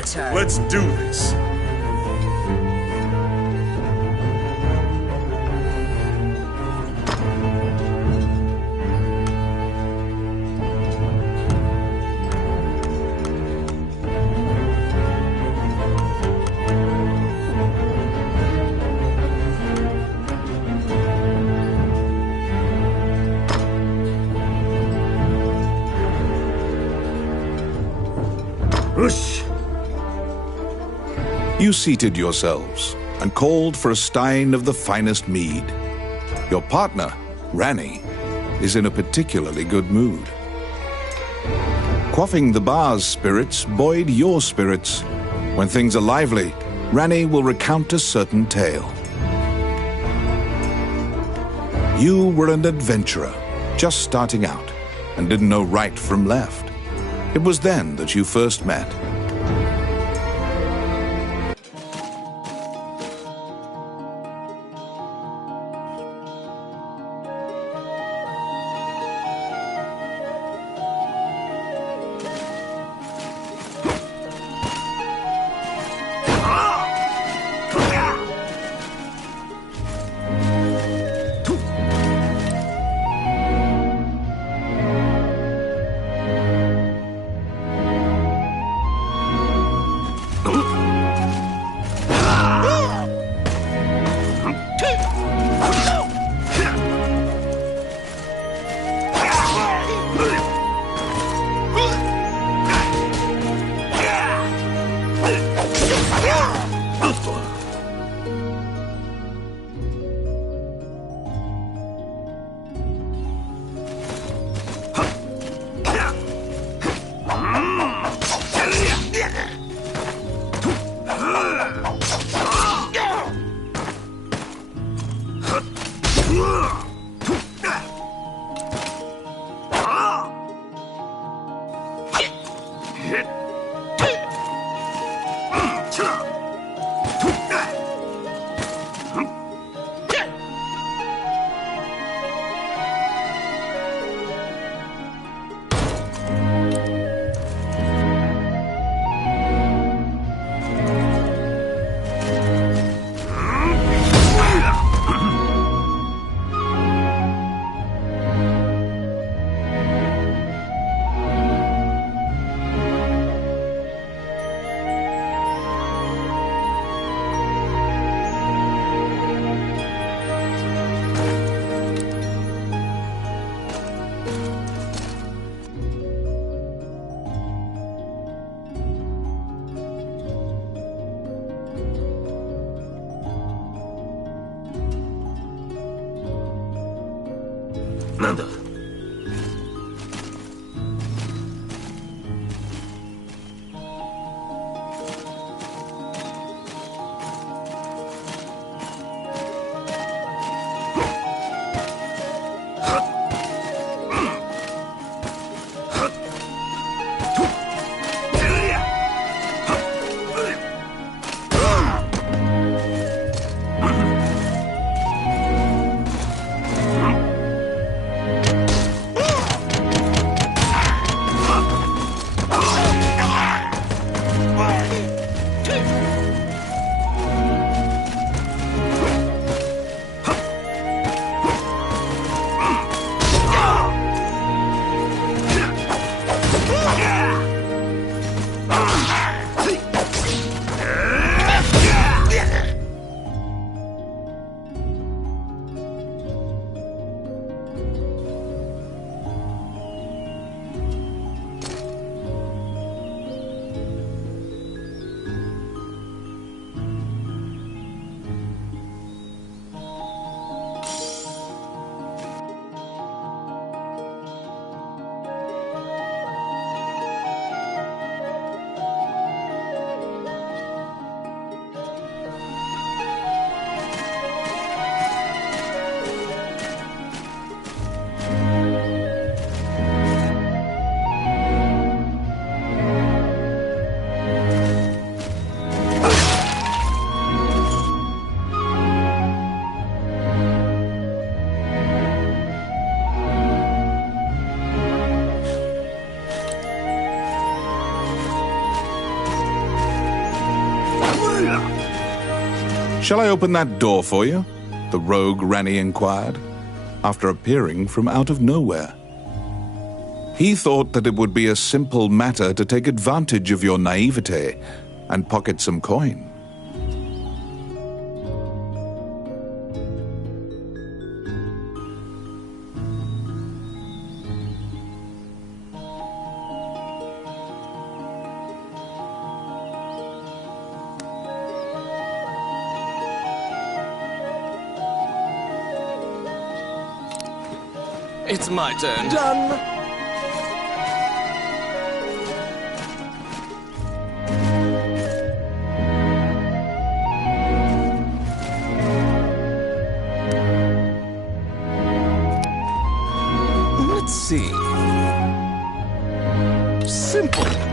my turn. Let's do this. You seated yourselves and called for a stein of the finest mead. Your partner, Rani, is in a particularly good mood. Quaffing the bar's spirits buoyed your spirits. When things are lively, Rani will recount a certain tale. You were an adventurer, just starting out, and didn't know right from left. It was then that you first met. Shall I open that door for you? The rogue Ranny inquired, after appearing from out of nowhere. He thought that it would be a simple matter to take advantage of your naivete and pocket some coin. It's my turn. Done! Let's see. Simple.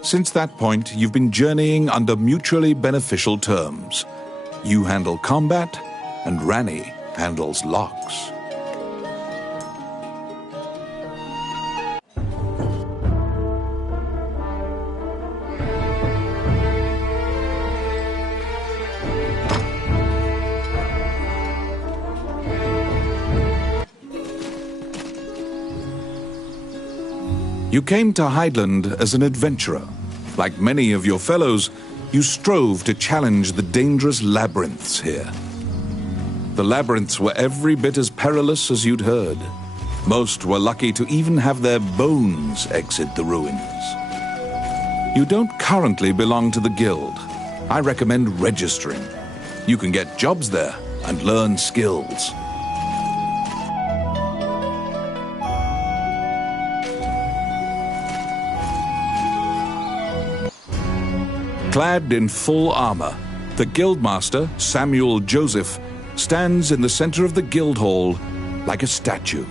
Since that point, you've been journeying under mutually beneficial terms. You handle combat, and Ranny handles locks. You came to Highland as an adventurer. Like many of your fellows, you strove to challenge the dangerous labyrinths here. The labyrinths were every bit as perilous as you'd heard. Most were lucky to even have their bones exit the ruins. You don't currently belong to the guild. I recommend registering. You can get jobs there and learn skills. Clad in full armor, the Guildmaster, Samuel Joseph, stands in the center of the guild hall like a statue.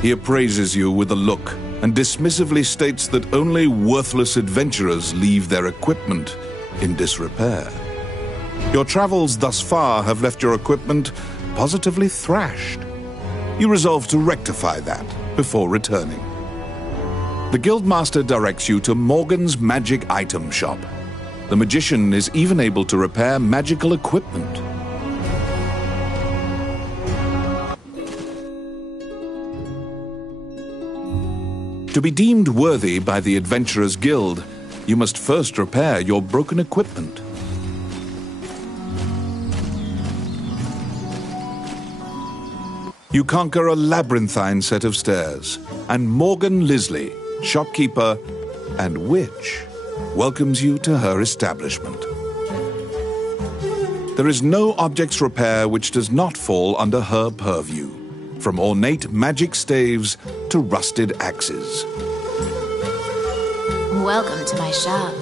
He appraises you with a look and dismissively states that only worthless adventurers leave their equipment in disrepair. Your travels thus far have left your equipment positively thrashed. You resolve to rectify that before returning. The Guildmaster directs you to Morgan's Magic Item Shop. The magician is even able to repair magical equipment. To be deemed worthy by the Adventurers Guild, you must first repair your broken equipment. You conquer a labyrinthine set of stairs, and Morgan Lisley, shopkeeper and witch, welcomes you to her establishment. There is no objects repair which does not fall under her purview, from ornate magic staves to rusted axes. Welcome to my shop.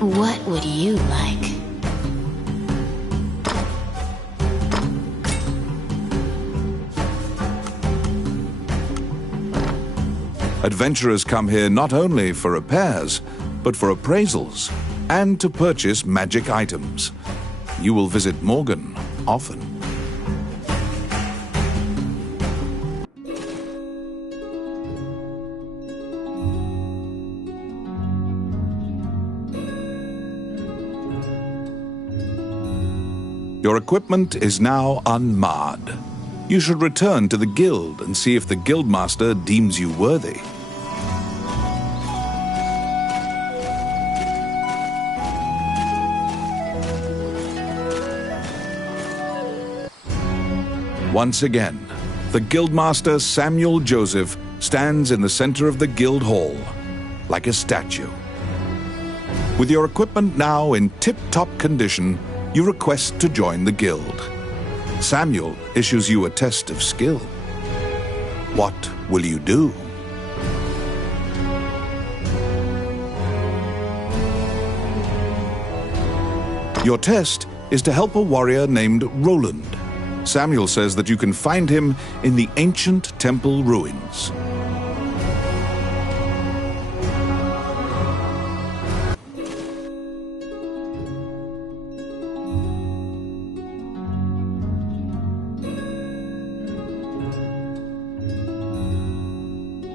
What would you like? Adventurers come here not only for repairs, but for appraisals and to purchase magic items. You will visit Morgan often. Your equipment is now unmarred. You should return to the guild and see if the guildmaster deems you worthy. Once again, the Guildmaster Samuel Joseph stands in the center of the guild hall, like a statue. With your equipment now in tip-top condition, you request to join the guild. Samuel issues you a test of skill. What will you do? Your test is to help a warrior named Roland. Samuel says that you can find him in the ancient temple ruins.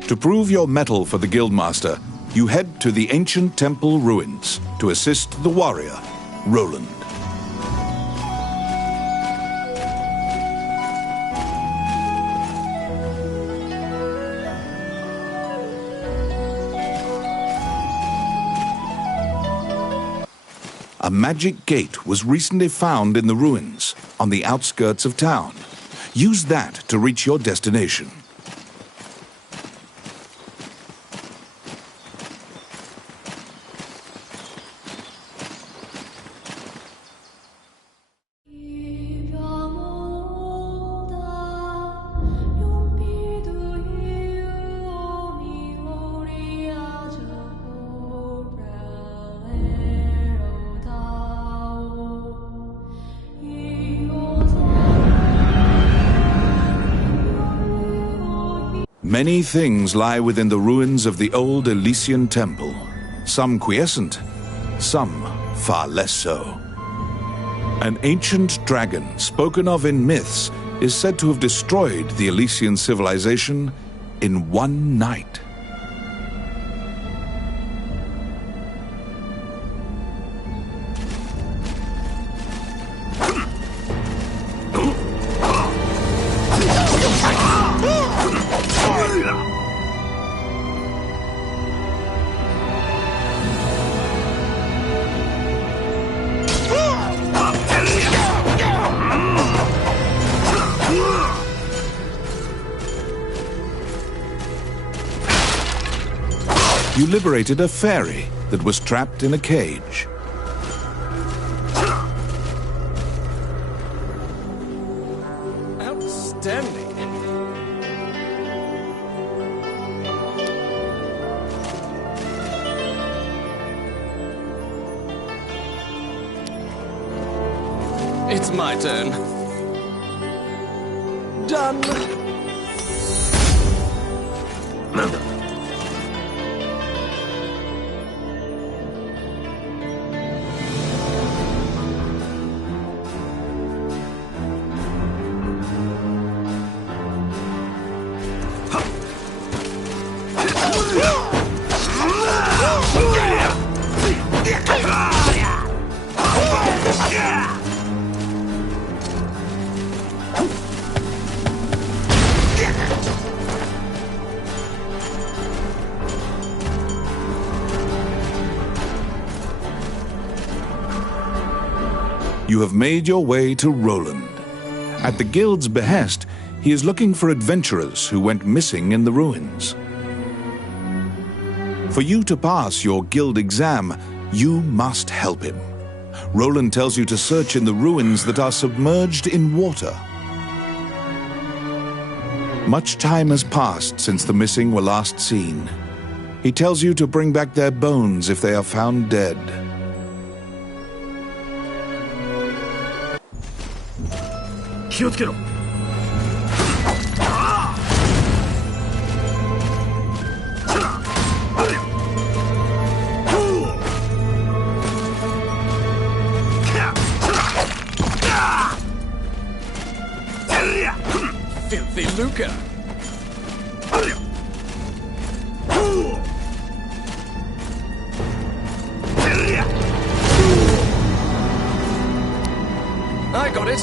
To prove your mettle for the Guildmaster, you head to the ancient temple ruins to assist the warrior, Roland. A magic gate was recently found in the ruins on the outskirts of town. Use that to reach your destination. Many things lie within the ruins of the old Elysian temple, some quiescent, some far less so. An ancient dragon spoken of in myths is said to have destroyed the Elysian civilization in one night. You liberated a fairy that was trapped in a cage. Outstanding. It's my turn. Done. You have made your way to Roland. At the guild's behest, he is looking for adventurers who went missing in the ruins. For you to pass your guild exam, you must help him. Roland tells you to search in the ruins that are submerged in water. Much time has passed since the missing were last seen. He tells you to bring back their bones if they are found dead. Filthy lucre. I got it.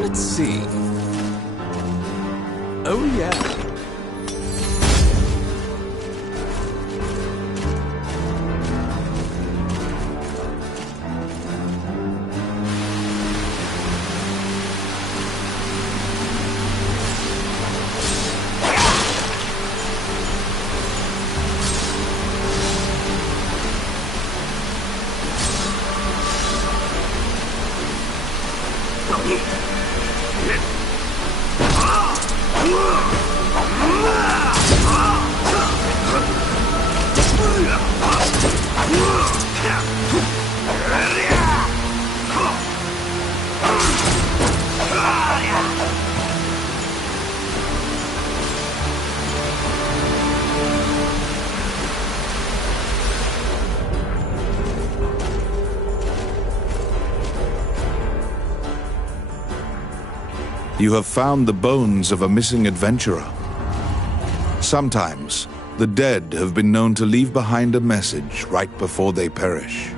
Let's see. Oh, yeah. You have found the bones of a missing adventurer. Sometimes, the dead have been known to leave behind a message right before they perish.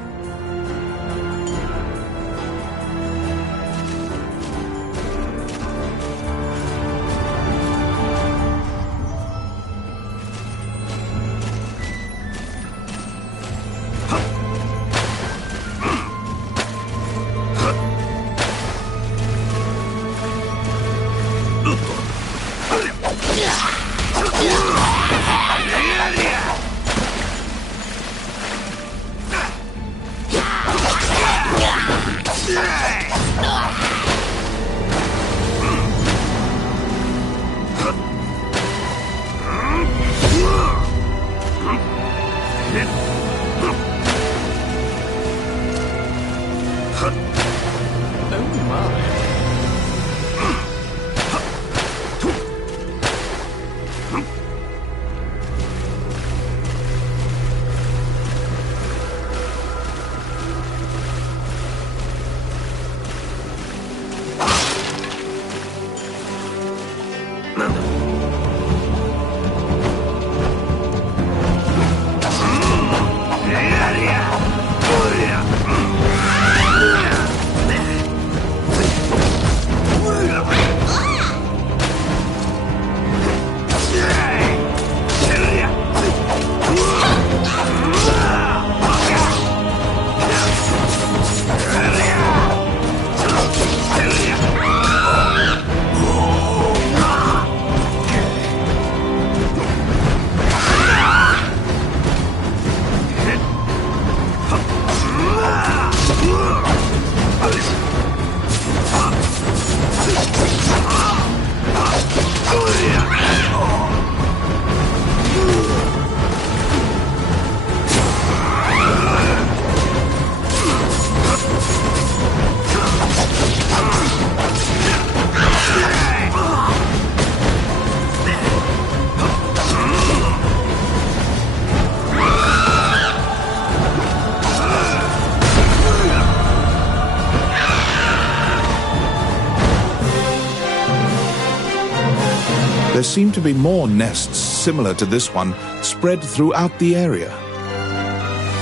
There seem to be more nests similar to this one spread throughout the area.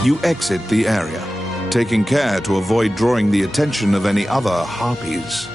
You exit the area, taking care to avoid drawing the attention of any other harpies.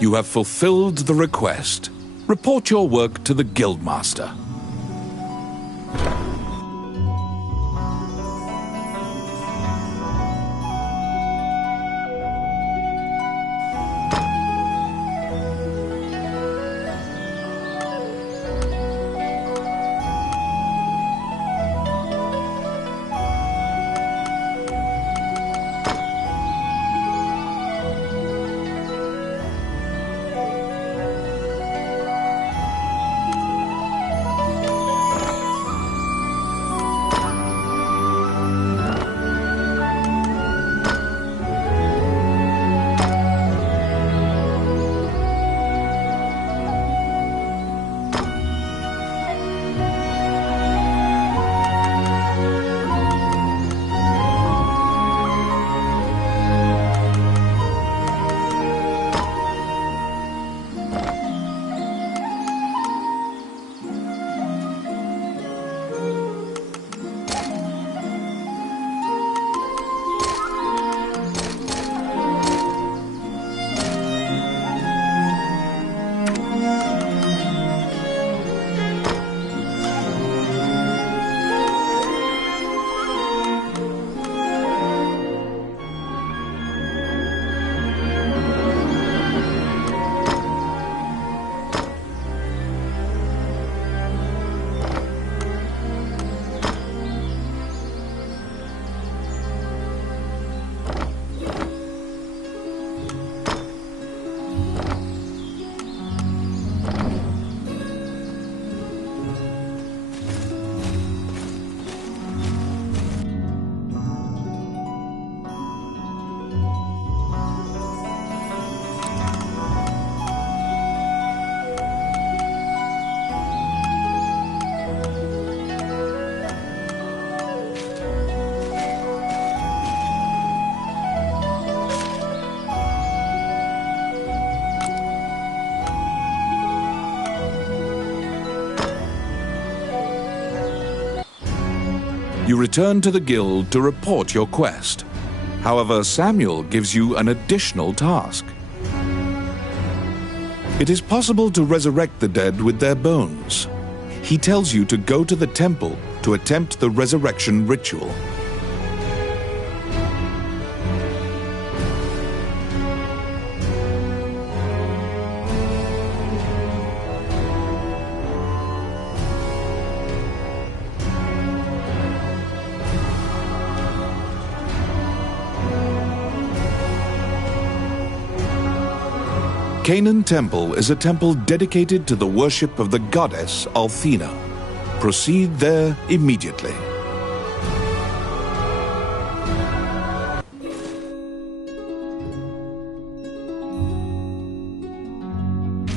You have fulfilled the request. Report your work to the Guildmaster. You return to the guild to report your quest. However, Samuel gives you an additional task. It is possible to resurrect the dead with their bones. He tells you to go to the temple to attempt the resurrection ritual. Canaan Temple is a temple dedicated to the worship of the goddess Althena. Proceed there immediately.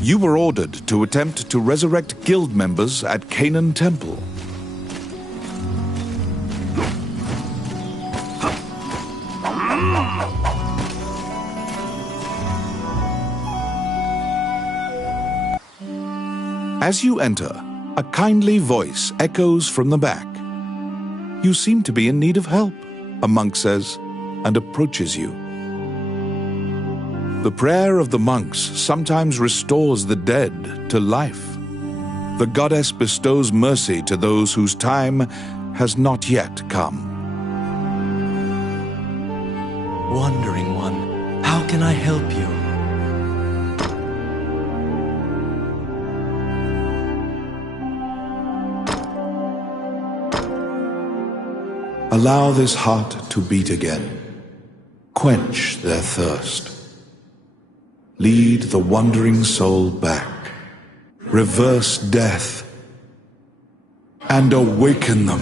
You were ordered to attempt to resurrect guild members at Canaan Temple. As you enter, a kindly voice echoes from the back. You seem to be in need of help, a monk says, and approaches you. The prayer of the monks sometimes restores the dead to life. The goddess bestows mercy to those whose time has not yet come. Wandering One, how can I help you? Allow this heart to beat again. Quench their thirst. Lead the wandering soul back. Reverse death. And awaken them.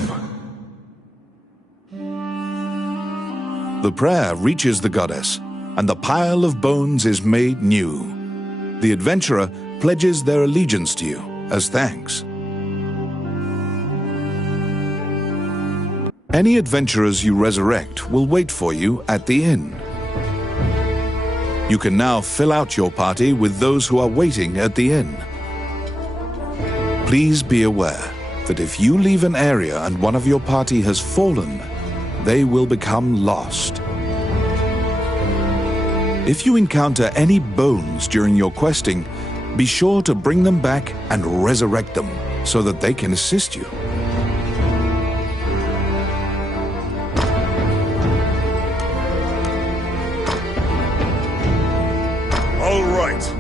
The prayer reaches the goddess, and the pile of bones is made new. The adventurer pledges their allegiance to you as thanks. Any adventurers you resurrect will wait for you at the inn. You can now fill out your party with those who are waiting at the inn. Please be aware that if you leave an area and one of your party has fallen, they will become lost. If you encounter any bones during your questing, be sure to bring them back and resurrect them so that they can assist you. All right.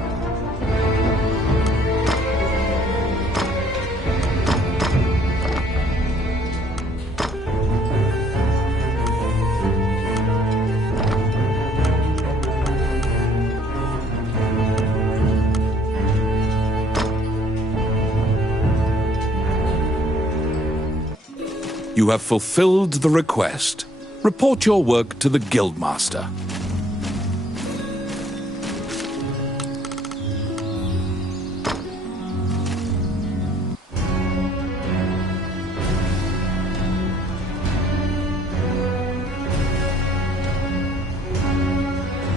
You have fulfilled the request. Report your work to the Guildmaster.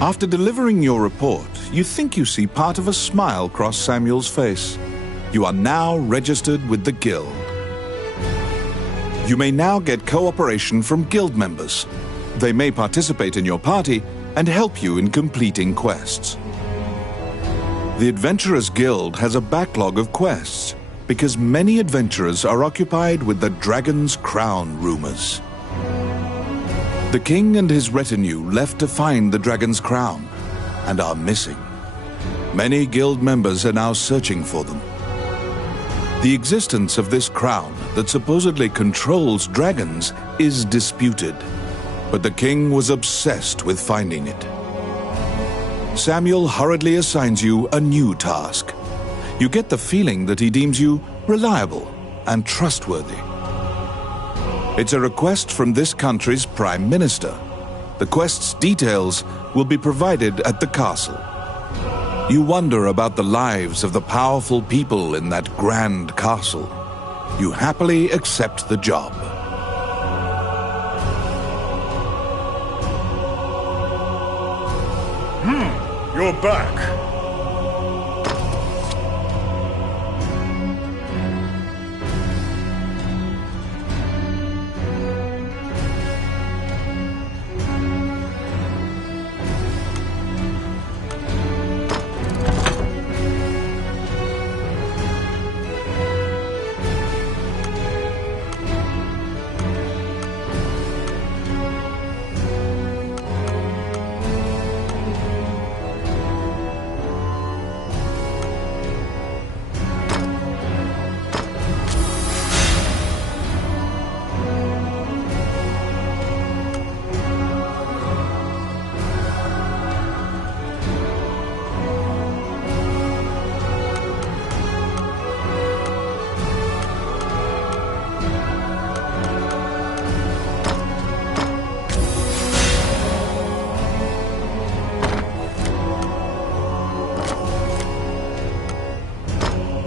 After delivering your report, you think you see part of a smile cross Samuel's face. You are now registered with the Guild. You may now get cooperation from Guild members. They may participate in your party and help you in completing quests. The Adventurers Guild has a backlog of quests because many adventurers are occupied with the Dragon's Crown rumors. The king and his retinue left to find the Dragon's Crown and are missing. Many Guild members are now searching for them. The existence of this crown that supposedly controls dragons is disputed, but the king was obsessed with finding it. Samuel hurriedly assigns you a new task. You get the feeling that he deems you reliable and trustworthy. It's a request from this country's Prime Minister. The quest's details will be provided at the castle. You wonder about the lives of the powerful people in that grand castle. You happily accept the job. You're back.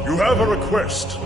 You have a request.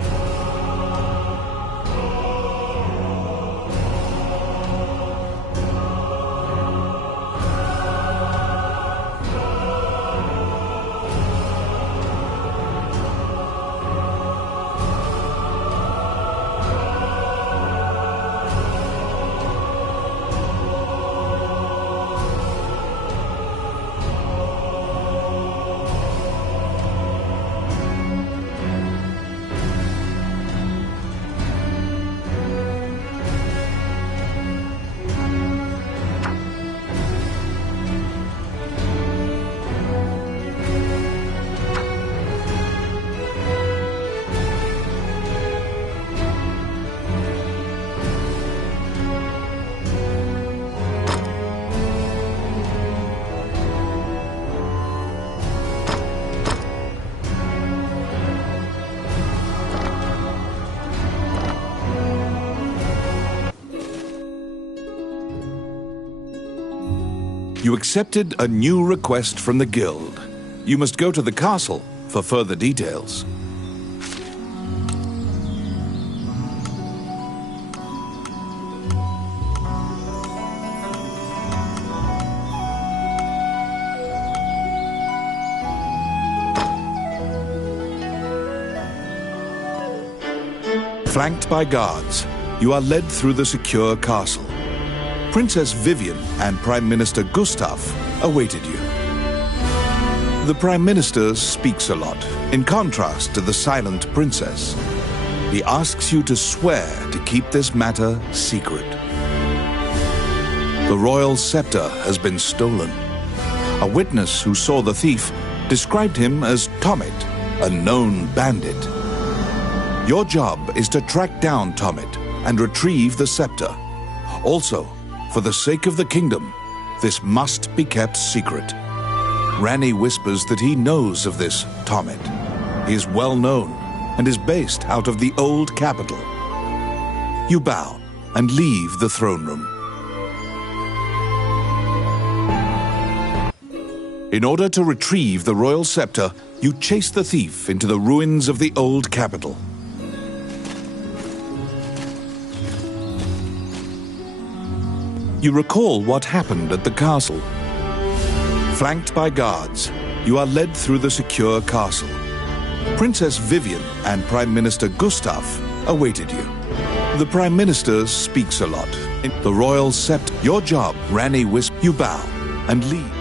You accepted a new request from the Guild. You must go to the castle for further details. Flanked by guards, you are led through the secure castle. Princess Vivian and Prime Minister Gustav awaited you. The Prime Minister speaks a lot, in contrast to the silent princess. He asks you to swear to keep this matter secret. The royal scepter has been stolen. A witness who saw the thief described him as Tommet, a known bandit. Your job is to track down Tommet and retrieve the scepter. Also, for the sake of the kingdom, this must be kept secret. Ranni whispers that he knows of this Tommet. He is well known and is based out of the old capital. You bow and leave the throne room. In order to retrieve the royal scepter, you chase the thief into the ruins of the old capital. You recall what happened at the castle. Flanked by guards, you are led through the secure castle. Princess Vivian and Prime Minister Gustav awaited you. The Prime Minister speaks a lot. In the royal scepter, your job, Ranni whispers, you bow and leave.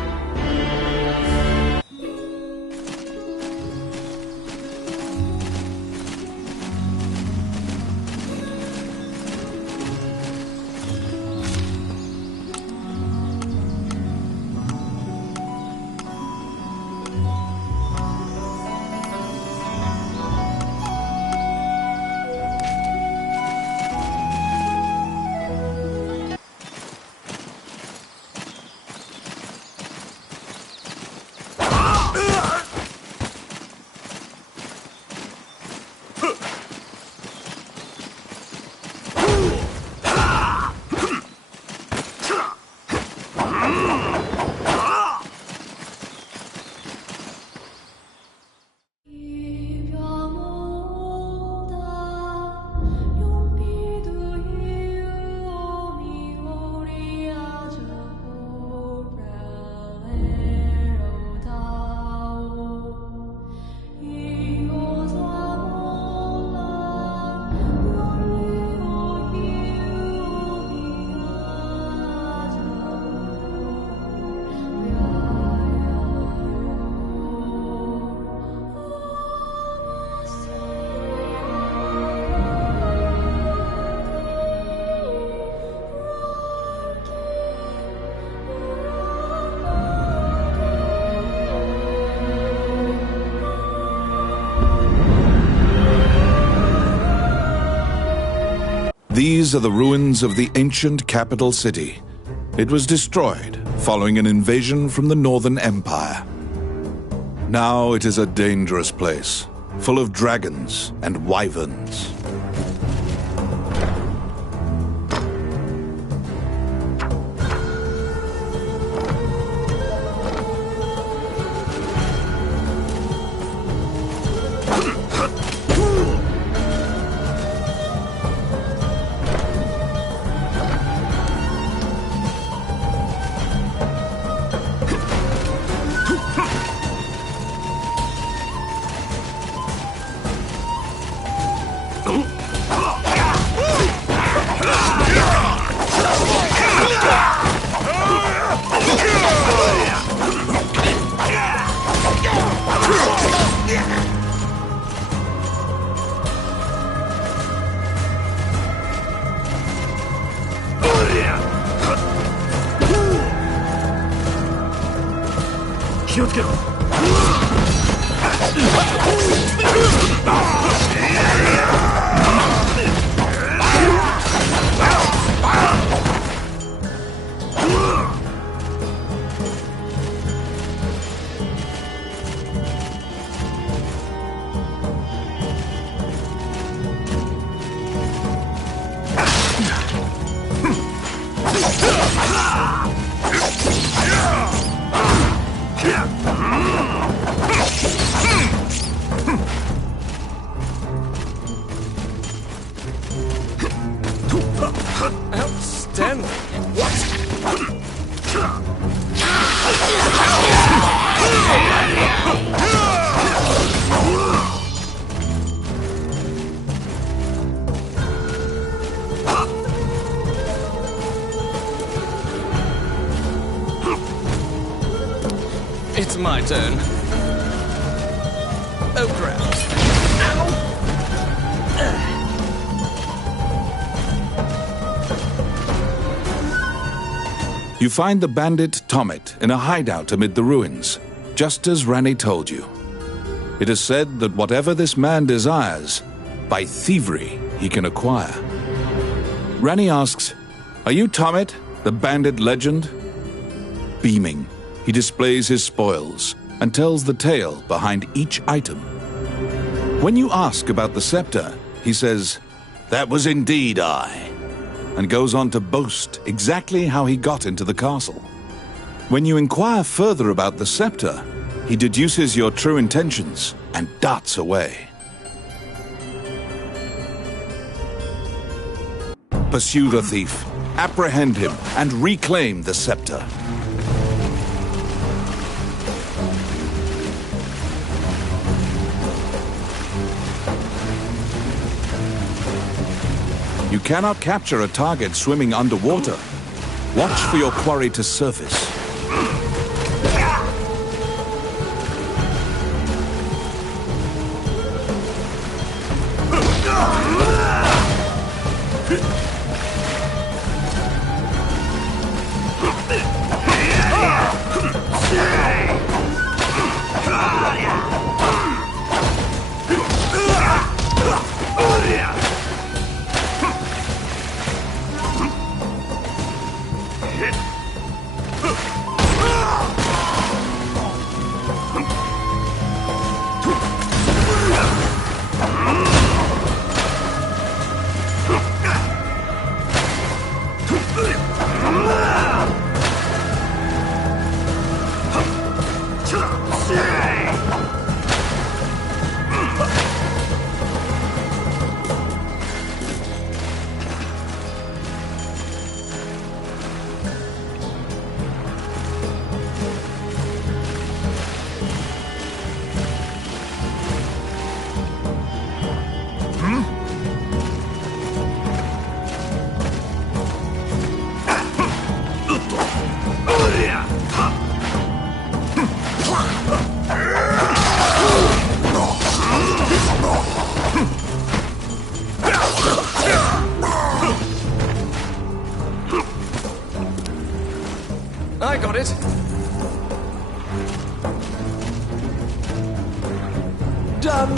These are the ruins of the ancient capital city. It was destroyed following an invasion from the Northern Empire. Now it is a dangerous place, full of dragons and wyverns. Outstanding. It's my turn. Oh, crap. You find the bandit Tomet in a hideout amid the ruins, just as Ranni told you. It is said that whatever this man desires, by thievery he can acquire. Ranni asks, "Are you Tomet, the bandit legend?" Beaming, he displays his spoils and tells the tale behind each item. When you ask about the scepter, he says, "That was indeed I," and goes on to boast exactly how he got into the castle. When you inquire further about the scepter, he deduces your true intentions and darts away. Pursue the thief, apprehend him, and reclaim the scepter. You cannot capture a target swimming underwater. Watch for your quarry to surface. I got it. Done.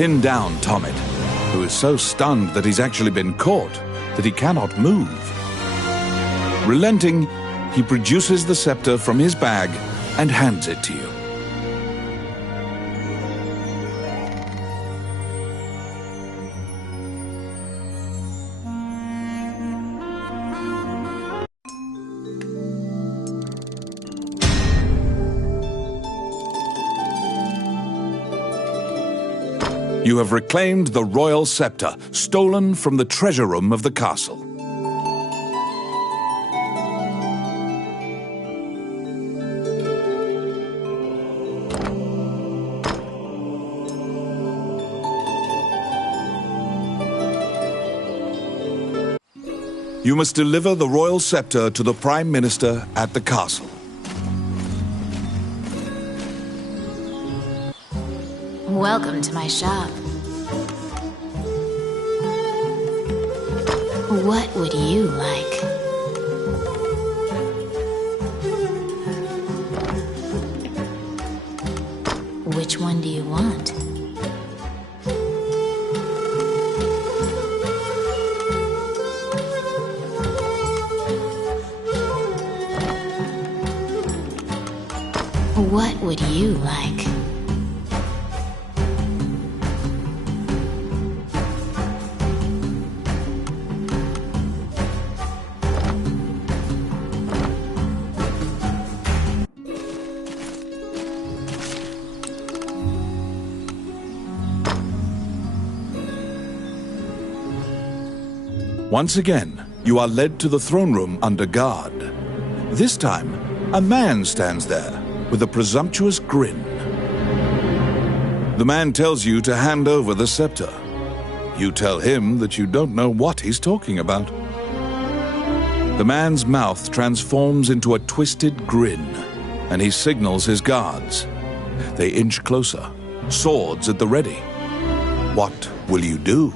pin down Tommet, who is so stunned that he's actually been caught that he cannot move. Relenting, he produces the scepter from his bag and hands it to you. You have reclaimed the royal scepter, stolen from the treasure room of the castle. You must deliver the royal scepter to the Prime Minister at the castle. Welcome to my shop. What would you like? Which one do you want? What would you like? Once again, you are led to the throne room under guard. This time, a man stands there with a presumptuous grin. The man tells you to hand over the scepter. You tell him that you don't know what he's talking about. The man's mouth transforms into a twisted grin, and he signals his guards. They inch closer, swords at the ready. What will you do?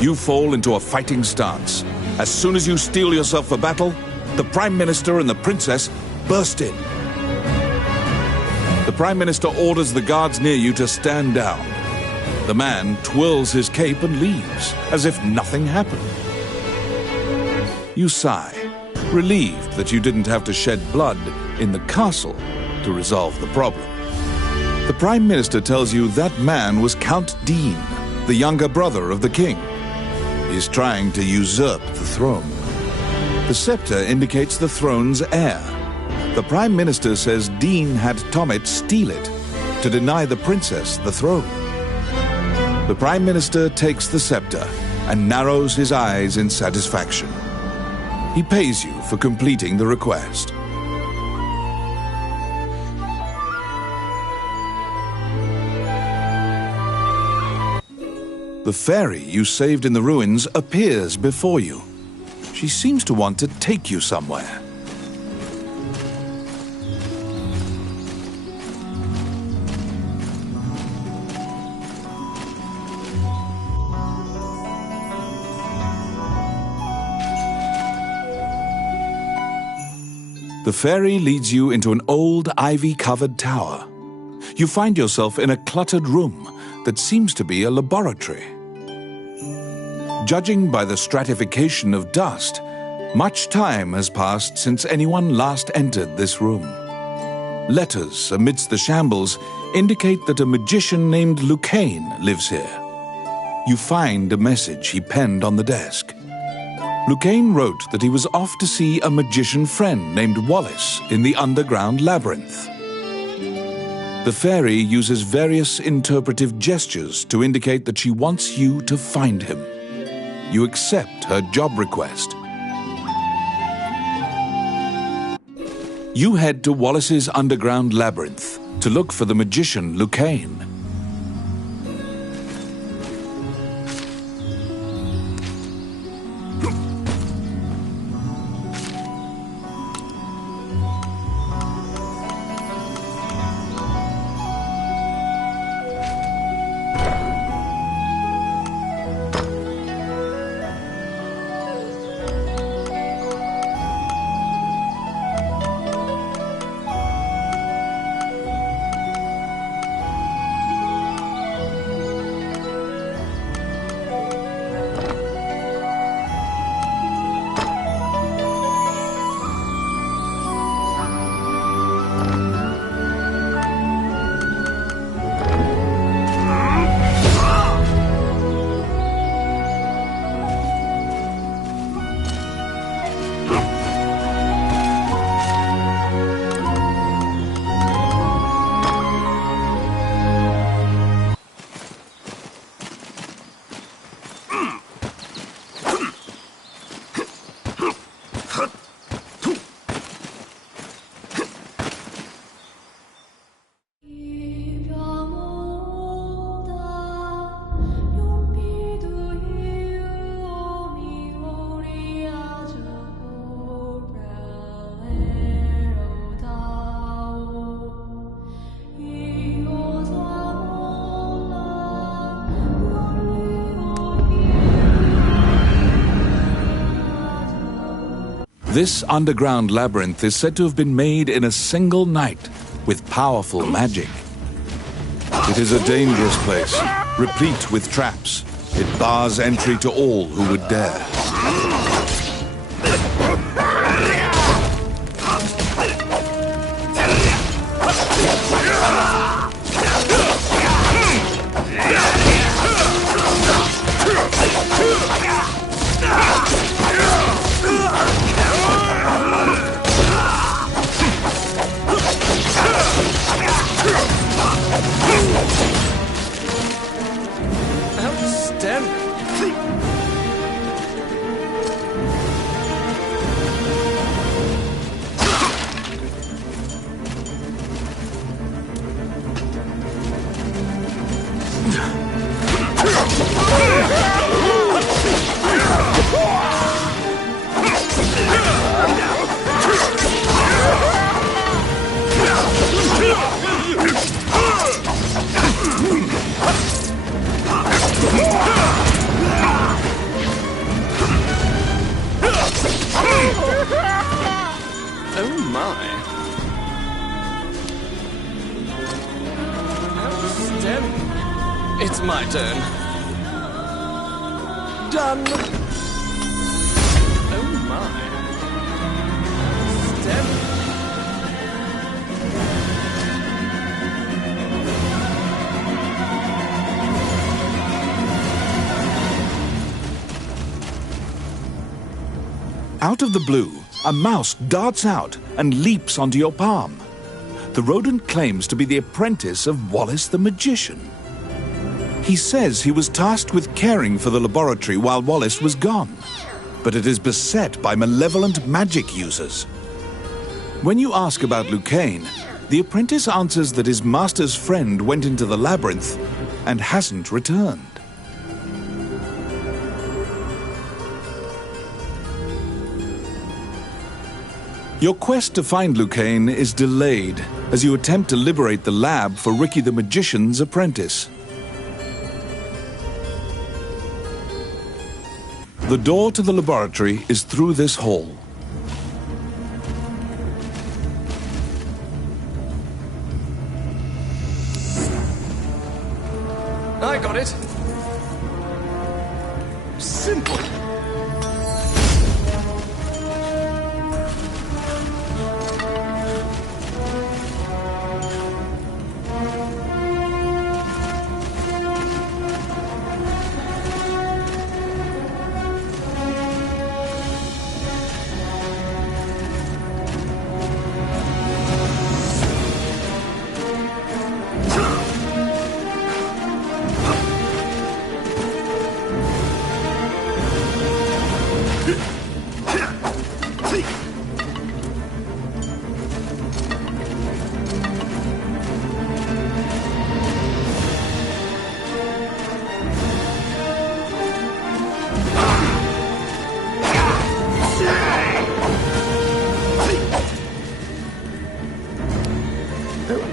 You fall into a fighting stance. As soon as you steel yourself for battle, the Prime Minister and the Princess burst in. The Prime Minister orders the guards near you to stand down. The man twirls his cape and leaves, as if nothing happened. You sigh, relieved that you didn't have to shed blood in the castle to resolve the problem. The Prime Minister tells you that man was Count Dean, the younger brother of the king. He's trying to usurp the throne. The scepter indicates the throne's heir. The Prime Minister says Dean had Tommet steal it to deny the princess the throne. The Prime Minister takes the scepter and narrows his eyes in satisfaction. He pays you for completing the request. The fairy you saved in the ruins appears before you. She seems to want to take you somewhere. The fairy leads you into an old ivy-covered tower. You find yourself in a cluttered room that seems to be a laboratory. Judging by the stratification of dust, much time has passed since anyone last entered this room. Letters amidst the shambles indicate that a magician named Lucane lives here. You find a message he penned on the desk. Lucane wrote that he was off to see a magician friend named Wallace in the underground labyrinth. The fairy uses various interpretive gestures to indicate that she wants you to find him. You accept her job request. You head to Wallace's underground labyrinth to look for the magician Lucane. This underground labyrinth is said to have been made in a single night with powerful magic. It is a dangerous place, replete with traps. It bars entry to all who would dare. Oh my. Outstanding. It's my turn. Done. Oh my. Outstanding. Out of the blue, a mouse darts out and leaps onto your palm. The rodent claims to be the apprentice of Wallace the magician. He says he was tasked with caring for the laboratory while Wallace was gone, but it is beset by malevolent magic users. When you ask about Lucane, the apprentice answers that his master's friend went into the labyrinth and hasn't returned. Your quest to find Lucane is delayed as you attempt to liberate the lab for Ricky the Magician's apprentice. The door to the laboratory is through this hall. I got it. Simple.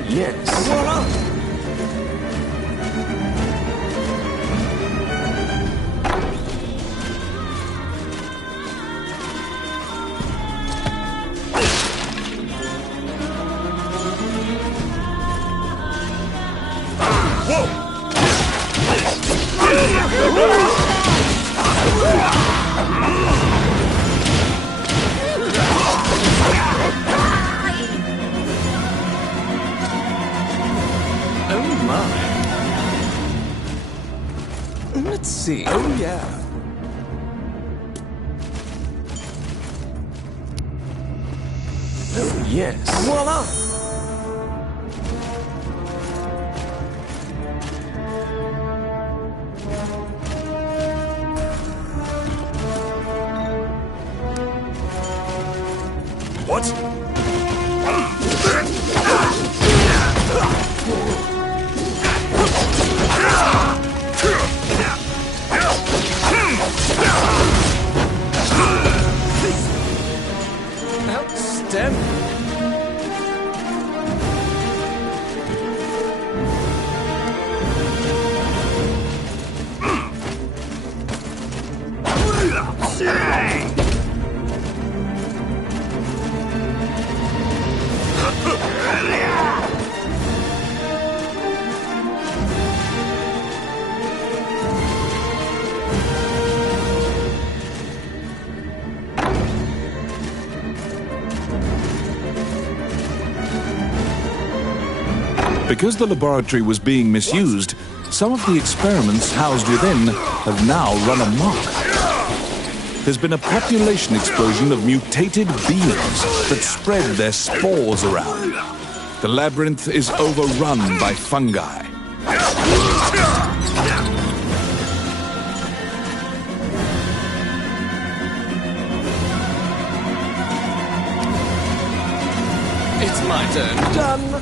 Yes. Voila! Let's see. Oh, yeah. Oh, yes. Voila! What? Outstanding. Because the laboratory was being misused, some of the experiments housed within have now run amok. There's been a population explosion of mutated beings that spread their spores around. The labyrinth is overrun by fungi. It's my turn. Done.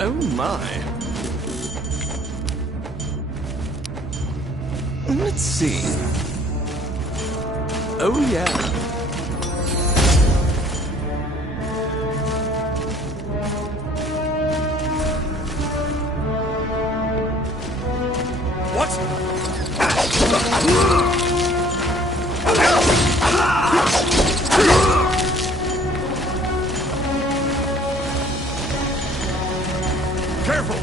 Oh my. Let's see. Oh yeah. Careful!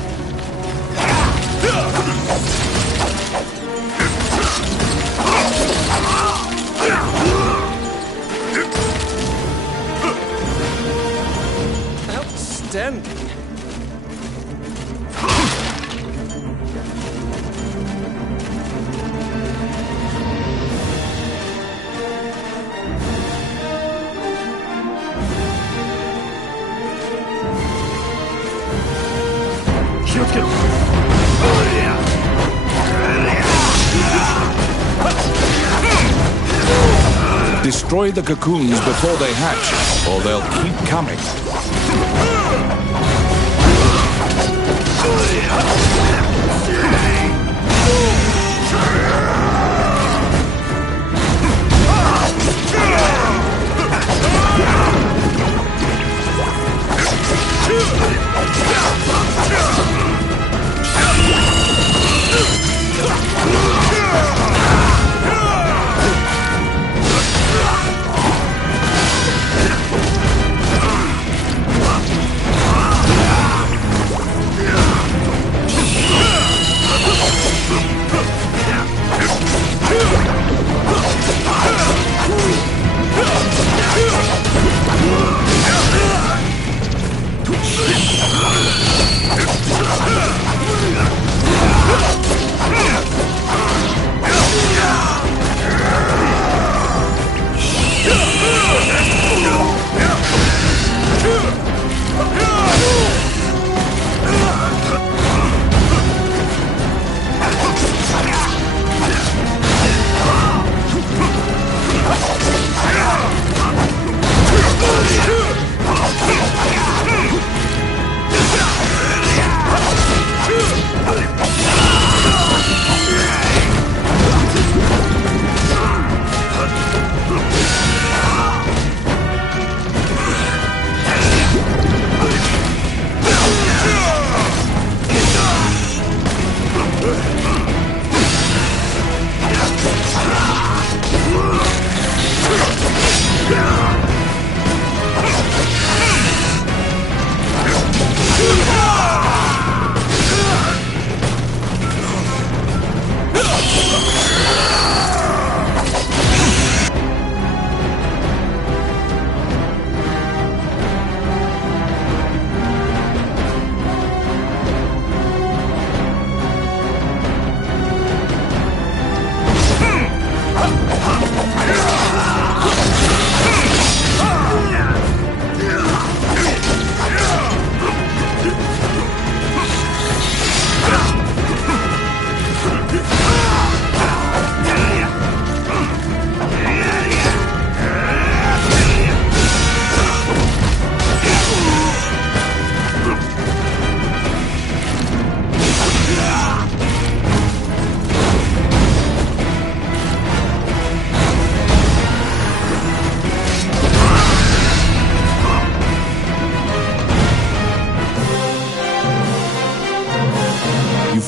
Outstanding. Destroy the cocoons before they hatch, or they'll keep coming.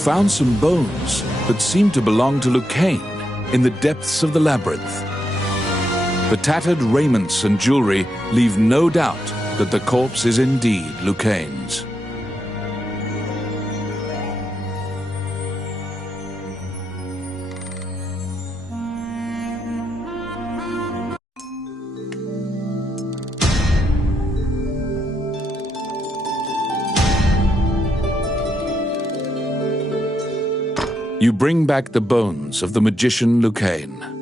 found some bones that seem to belong to Lucane in the depths of the labyrinth. The tattered raiments and jewelry leave no doubt that the corpse is indeed Lucane's. You bring back the bones of the magician Lucane.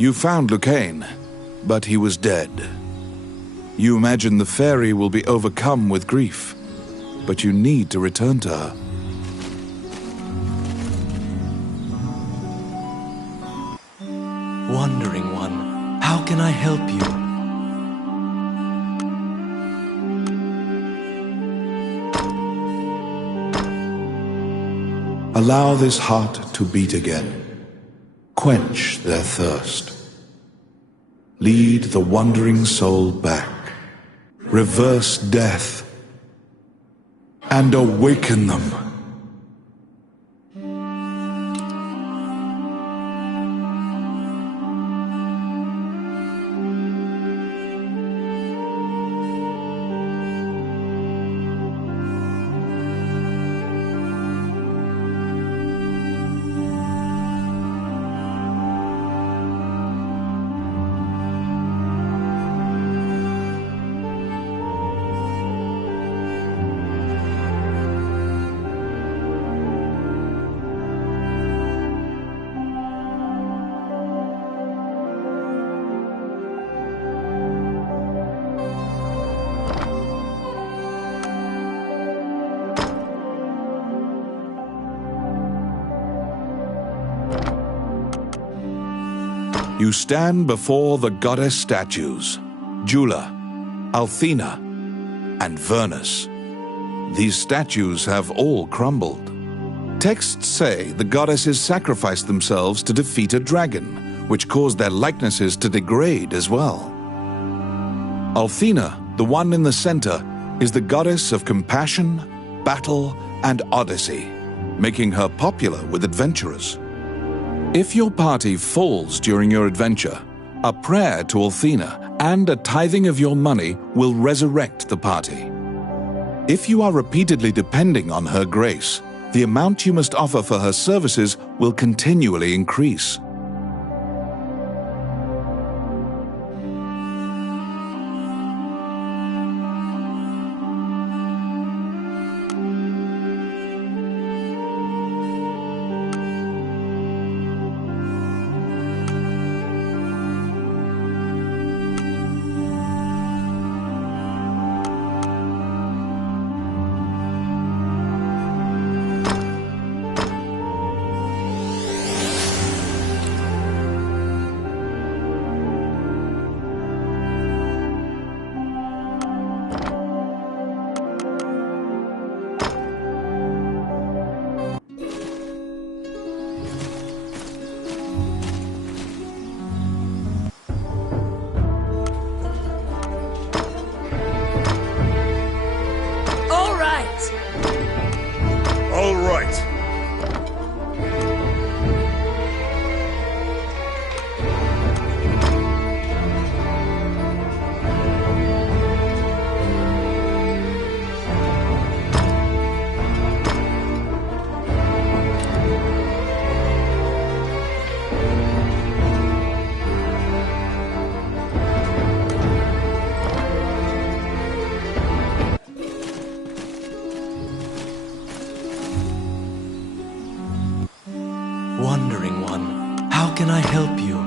You found Lucane, but he was dead. You imagine the fairy will be overcome with grief, but you need to return to her. Wandering One, how can I help you? Allow this heart to beat again. Quench their thirst. Lead the wandering soul back. Reverse death. And awaken them. You stand before the goddess statues, Jula, Althena, and Vernus. These statues have all crumbled. Texts say the goddesses sacrificed themselves to defeat a dragon, which caused their likenesses to degrade as well. Althena, the one in the center, is the goddess of compassion, battle, and odyssey, making her popular with adventurers. If your party falls during your adventure, a prayer to Althena and a tithing of your money will resurrect the party. If you are repeatedly depending on her grace, the amount you must offer for her services will continually increase. can I help you?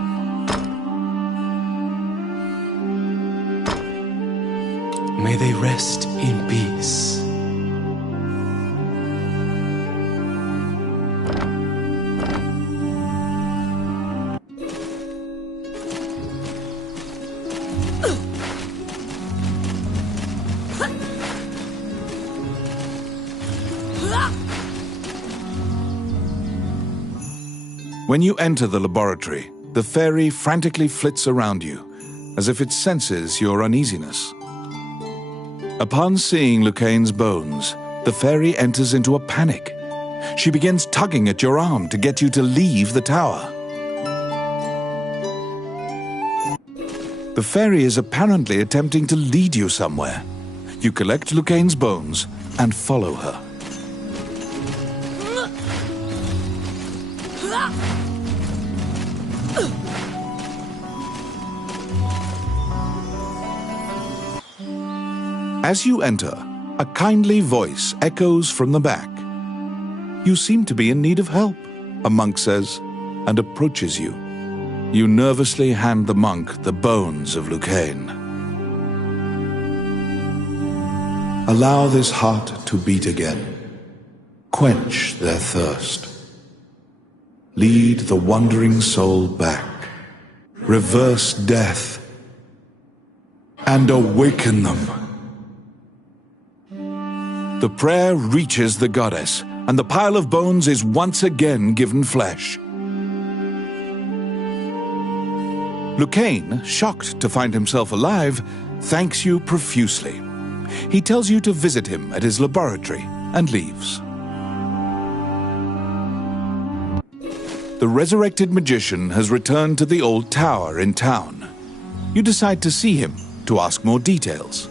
May they rest in peace. When you enter the laboratory, the fairy frantically flits around you, as if it senses your uneasiness. Upon seeing Lucaine's bones, the fairy enters into a panic. She begins tugging at your arm to get you to leave the tower. The fairy is apparently attempting to lead you somewhere. You collect Lucaine's bones and follow her. As you enter, a kindly voice echoes from the back. You seem to be in need of help, a monk says, and approaches you. You nervously hand the monk the bones of Lucaine. Allow this heart to beat again. Quench their thirst. Lead the wandering soul back. Reverse death. And awaken them. The prayer reaches the goddess, and the pile of bones is once again given flesh. Lucaine, shocked to find himself alive, thanks you profusely. He tells you to visit him at his laboratory and leaves. The resurrected magician has returned to the old tower in town. You decide to see him to ask more details.